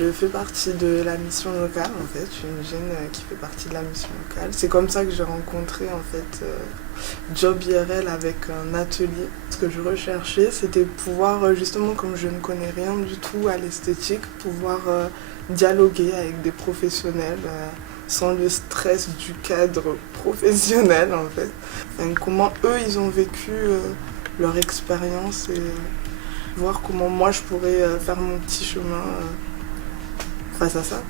Je fais partie de la mission locale en fait, je suis une jeune qui fait partie de la mission locale. C'est comme ça que j'ai rencontré en fait Job IRL avec un atelier. Ce que je recherchais, c'était pouvoir justement, comme je ne connais rien du tout à l'esthétique, pouvoir dialoguer avec des professionnels sans le stress du cadre professionnel en fait. Enfin, comment eux ils ont vécu leur expérience et voir comment moi je pourrais faire mon petit chemin face à ça.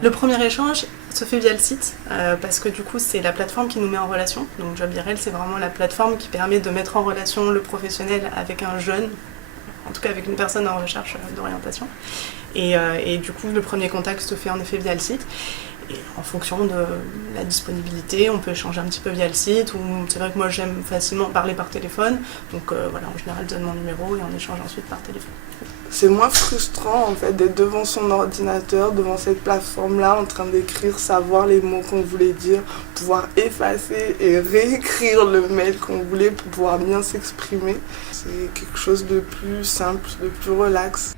Le premier échange se fait via le site parce que du coup c'est la plateforme qui nous met en relation. Donc Job IRL, c'est vraiment la plateforme qui permet de mettre en relation le professionnel avec un jeune, en tout cas avec une personne en recherche d'orientation. Et du coup le premier contact se fait en effet via le site. Et en fonction de la disponibilité, on peut échanger un petit peu via le site, ou c'est vrai que moi j'aime facilement parler par téléphone, donc voilà, en général je donne mon numéro et on échange ensuite par téléphone. C'est moins frustrant en fait d'être devant son ordinateur, devant cette plateforme-là, en train d'écrire, savoir les mots qu'on voulait dire, pouvoir effacer et réécrire le mail qu'on voulait pour pouvoir bien s'exprimer. C'est quelque chose de plus simple, de plus relax.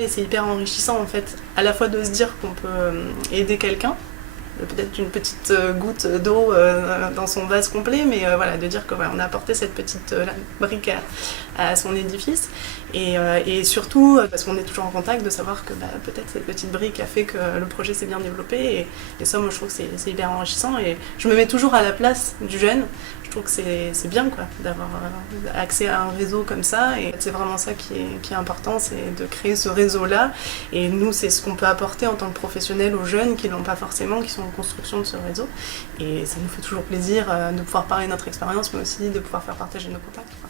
Et c'est hyper enrichissant en fait, à la fois de se dire qu'on peut aider quelqu'un, peut-être une petite goutte d'eau dans son vase complet, mais voilà, de dire qu'on a apporté cette petite brique à son édifice. Et surtout, parce qu'on est toujours en contact, de savoir que peut-être cette petite brique a fait que le projet s'est bien développé. Et ça, moi, je trouve que c'est hyper enrichissant. Et je me mets toujours à la place du jeune. Je trouve que c'est bien quoi, d'avoir accès à un réseau comme ça. Et c'est vraiment ça qui est important, c'est de créer ce réseau-là. Et nous, c'est ce qu'on peut apporter en tant que professionnels aux jeunes qui l'ont pas forcément, qui sont en construction de ce réseau. Et ça nous fait toujours plaisir de pouvoir parler de notre expérience, mais aussi de pouvoir faire partager nos contacts, quoi.